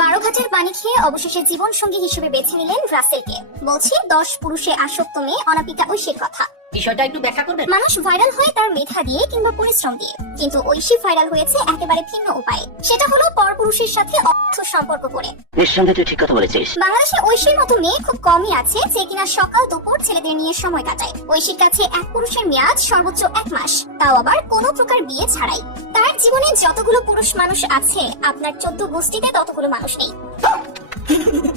বারো ঘাটের পানি খেয়ে অবশেষে জীবন সঙ্গী হিসেবে বেছে নিলেন রাসেলকে। বলছি 10 পুরুষে আসক্ত মেয়ে অনাপিকা ঐশীর কথা। বিষয়টা একটু ব্যাখ্যা করবেন? মানুষ ভাইরাল হয় তার মেধা দিয়ে কিংবা পরিশ্রম দিয়ে, কিন্তু ঐশী ভাইরাল হয়েছে একেবারে ভিন্ন উপায়ে। সেটা হলো পরপুরুষের সাথে অর্থ সম্পর্ক করে। নিঃসন্দেহে তুই ঠিক কথা বলেছিস। বাংলাদেশে ঐশীর মতো মেয়ে খুব কমই আছে যে কিনা সকাল দুপুর ছেলেদের নিয়ে সময় কাটায়। ঐশীর কাছে এক পুরুষের মেয়াদ সর্বোচ্চ 1 মাস, তাও আবার কোনো প্রকার বিয়ে ছাড়াই। তার জীবনে যতগুলো পুরুষ মানুষ আছে আপনার 14 গোষ্ঠীতে ততগুলো মানুষ নেই।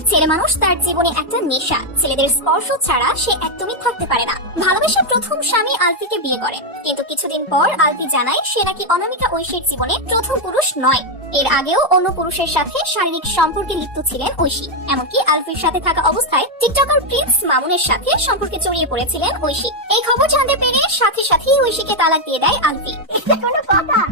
ছেলে মানুষ তার জীবনে একটা নেশা, ছেলেদের স্পর্শ ছাড়া সে একদমই থাকতে পারে না। ভালোবেসে প্রথম স্বামী আলফিকে বিয়ে করে, কিন্তু কিছুদিন পর আলফি জানায় সে নাকি অনামিকা ঐশীর জীবনে প্রথম পুরুষ নয়। এর আগেও অন্য পুরুষের সাথে শারীরিক সম্পর্কে লিপ্ত ছিলেন ঐশী। এমনকি আলফির সাথে থাকা অবস্থায় টিকটকার প্রিন্স মামুনের সাথে সম্পর্কে জড়িয়ে পড়েছিলেন ঐশী। এই খবর জানতে পেরে সাথে সাথেই ঐশীকে তালাক দিয়ে দেয় আলফি।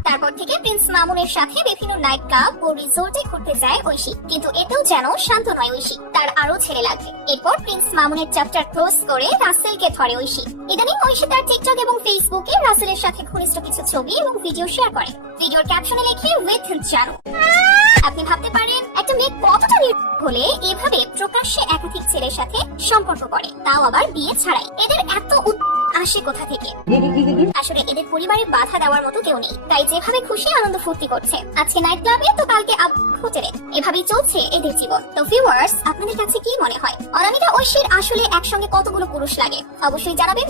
তারপর থেকে প্রিন্স মামুনের সাথে বিভিন্ন নাইট ক্লাব ও রিসোর্টে ঘুরতে যায় ঐশী, কিন্তু এতেও যেন শান্ত নয় ঐশী, তার আরো ছেলে লাগবে। এরপর প্রিন্স মামুনের চ্যাপ্টার ক্লোজ করে রাসেলকে ধরে ঐশী। ইদানিং ঐশী তার টিকটক এবং ফেসবুকে রাসেলের সাথে ঘনিষ্ঠ কিছু ছবি এবং ভিডিও শেয়ার করে। ভিডিওর ক্যাপশনে লিখে উইথ জানো। আপনি ভাবতে পারেন একটা মেয়ে কতটা হলে এভাবে প্রকাশ্যে একাধিক ছেলের সাথে সম্পর্ক করে, তাও আবার বিয়ে ছাড়াই। এদের এত আসে কোথা থেকে? আসলে এদের পরিবারে বাধা দেওয়ার মতো কেউ নেই, তাই যেভাবে খুশি আনন্দ ফুর্তি করছে। আজকে নাইট ক্লাবে তো কালকে হোটেলে, এভাবেই চলছে এদের জীবন। তো ভিউয়ার্স, আপনাদের কাছে কি মনে হয় অনামিকা ঐশীর আসলে একসঙ্গে কতগুলো পুরুষ লাগে? অবশ্যই জানাবেন।